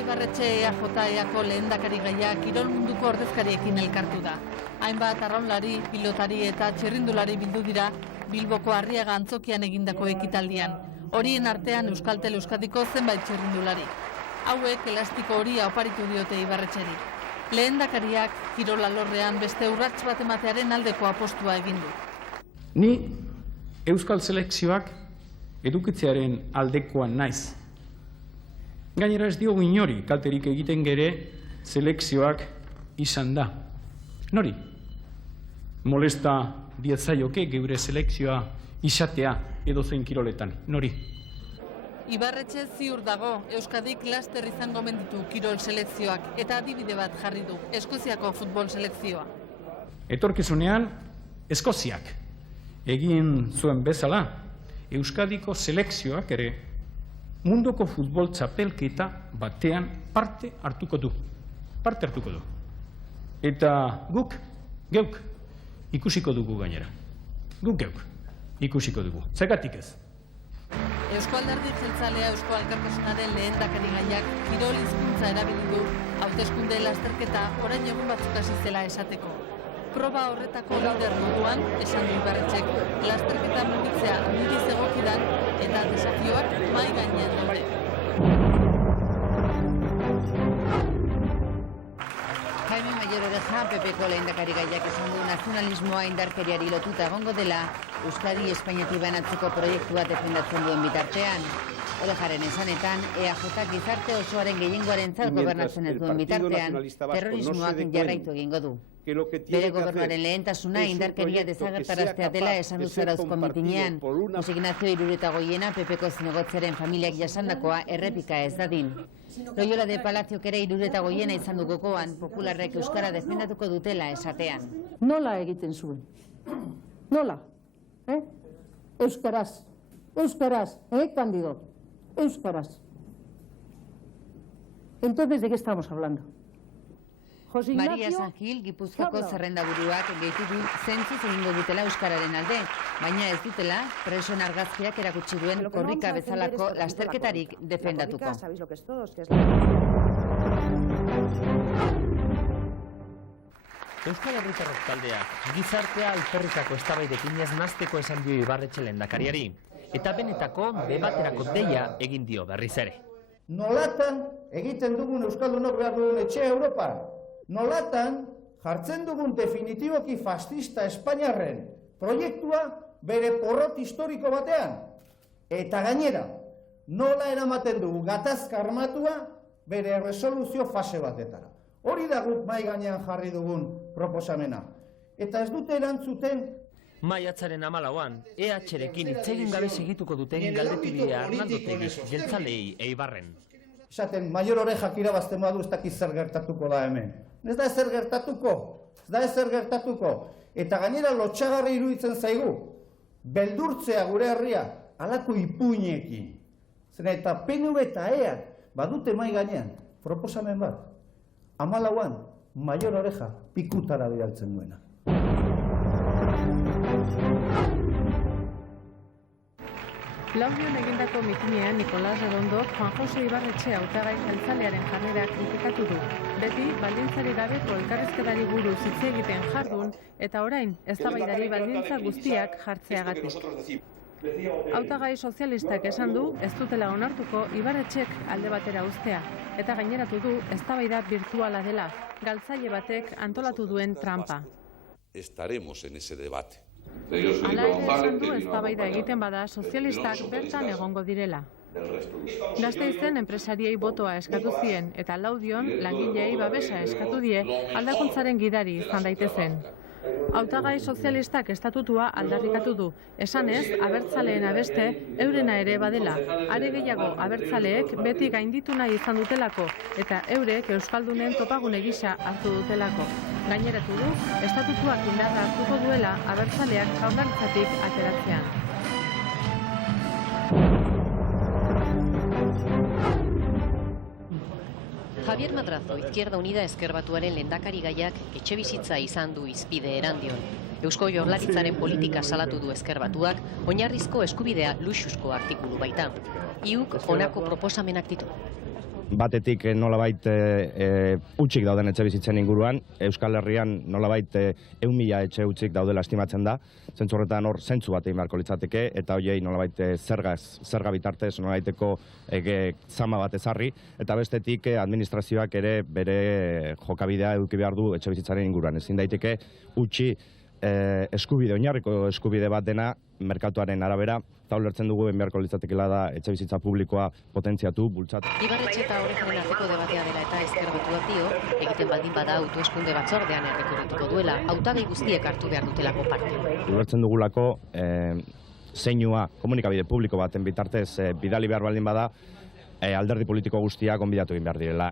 Ibarretxe EAJ-eako lehendakari gaia kirol munduko ordezkariekin elkartu da. Hainbat arraunlari, pilotari eta txirrindulari bildu dira Bilboko Arriaga antzokian egindako ekitaldian. Horien artean Euskaltel Euskadiko zenbait txirrindulari. Hauek elastiko horia oparitu diote Ibarretxeri. Lehendakariak kirol alorrean beste urrats bat ematearen aldeko apostua egin du. Ni Euskal selekzioak edukitzearen aldekoan naiz. Gainera ez diogu inori kalterik egiten gere selekzioak izan da. Nori? Molesta dietzaioke geure selekzioa izatea edozein kiroletan. Nori? Ibarretxe ziur dago, Euskadik laster izango menditu kirol selekzioak eta adibide bat jarri du, Eskoziako futbol selekzioa. Etorkizunean, Eskoziak egin zuen bezala, Euskadiko selekzioak ere munduko futbol txapelketa batean parte hartuko du. Eta geuk, ikusiko dugu gainera. Geuk, ikusiko dugu. Zergatik ez? Eusko Alderdi Jeltzalea Eusko Alkartasunaren lehendakari gaiak kirol hizkuntza erabili du hauteskunde lasterketa orain egun batzuk hasi zela esateko. Proba horretako lider moduan, esan du Ibarretxek, lasterketa mugitzea handiz egokidan eta desafioak mahai gainean daude. Jaime Mayor Oreja, PPko lehendakari gaiak esan du nazionalismoa indarkeriari lotuta egongo dela Euskadi Espainiatik banatzeko proiektua defendatzen duen bitartean. Orejaren esanetan, EAJ gizarte osoaren gehiengoarentzat gobernatzen ez duen bitartean, terrorismoak jarraitu egingo du. Bere gobernuaren lehentasuna indarkeria desagertaraztea dela esan du Zarauzko mitinean. Jose Ignacio Iruretagoiena PPko zinegotzaren familiak jasandakoa errepika ez dadin. Loyola de Palaziok ere Iruretagoiena izan du gogoan, popularrek euskara defendatuko dutela esatean. Nola egiten zuen? Nola? Euskaraz, candido, euskaraz. Entonces, ¿de qué estamos hablando? Maria San Gil, Gipuzkoako zerrendaburuak gehitu du zentzuz egingo dutela euskararen alde, baina ez dutela presoen argazkiak erakutsi duen korrika bezalako lasterketarik defendatuko. Euskal Herritarrok taldeak gizartea alperrikako eztabaidekin ez nahasteko esan dio Ibarretxe lehendakariari, eta benetako debaterako deia egin dio berriz ere. Nolatan egiten dugun euskaldunok behar dugun etxea Europan? Nolatan jartzen dugun definitiboki fascista Espainiarren proiektua bere porrot historiko batean? Eta gainera, nola eramaten dugu gatazka armatua bere resoluzio fase batetara? Hori da guk mahai gainean jarri dugun proposamena. Eta ez dute erantzuten. Maiatzaren 14an, EH-rekin hitz egin gabe segituko duten galdetu die Arnaldo Tegik jeltzaleei Eibarren. Esaten, Mayor Orejak irabazten badu ez dakiz zer gertatuko da hemen. Ez da ezer gertatuko. Eta gainera lotxagarri iruditzen zaigu. Beldurtzea gure herria, halako ipuinekin. Zena eta PNV eta EAk badute mahai gainean proposamen bat. 14an, Mayor Oreja pikutara bidaltzen duena. Laudion egindako mitinean Nicolás Redondok Juan Jose Ibarretxe hautagai jeltzalearen jarrera kritikatu du. Beti baldintzari gabeko elkarrizketari buruz hitz egiten jardun eta orain eztabaidari baldintza guztiak jartzeagatik. Hautagai sozialistak esan du ez dutela onartuko Ibarretxek alde batera uztea eta gaineratu du eztabaida virtuala dela, galtzaile batek antolatu duen trampa. Estaremos en ese debate. Hala ere esan du eztabaida egiten bada sozialistak bertan egongo direla. Gasteizen enpresariei botoa eskatu zien eta Laudion langileei babesa eskatu die aldakuntzaren gidari izan daitezen. Hautagai sozialistak estatutua aldarrikatu du, esanez abertzaleen abeste eurena ere badela. Are gehiago abertzaleek beti gainditu nahi izan dutelako eta eurek euskaldunen topagune gisa hartu dutelako. Gaineratu du, estatutuak indarra hartuko duela abertzaleak jaurlaritzatik ateratzean. Javier Madrazo, Izquierda Unida Ezker Batuaren lehendakari gaiak etxebizitza izan du hizpide erandion. Eusko Jaurlaritzaren politika salatu du Ezker Batuak, oinarrizko eskubidea luxuzko artikulu baita. IUk honako proposamenak ditu. batetik nolabait utxik dauden etxe bizitzen inguruan, Euskal Herrian nolabait 100.000 etxe utxik daudela estimatzen da, zentzu horretan hor zentzu bat egin beharko litzateke, eta horiei nolabait zerga bitartez nolabaiteko zama bat ezarri, eta bestetik administrazioak ere bere jokabidea eduki behar du etxe bizitzaren inguruan. Ezin daiteke utxi eskubide, oinarriko eskubide bat dena merkatuaren arabera, eta ulertzen dugu beharko litzatekeela da etxe bizitza publikoa potentziatu, bultzatu. Ibarretxe eta Orejaren arteko debatea dela eta Ezker Batuak dio, egiten baldin bada hauteskunde batzordean errekurrituko duela, hautagai guztiek hartu behar dutelako parte. Ulertzen dugulako zeinua komunikabide publiko baten bitartez bidali behar baldin bada, alderdi politiko guztiak gonbidatu egin behar direla.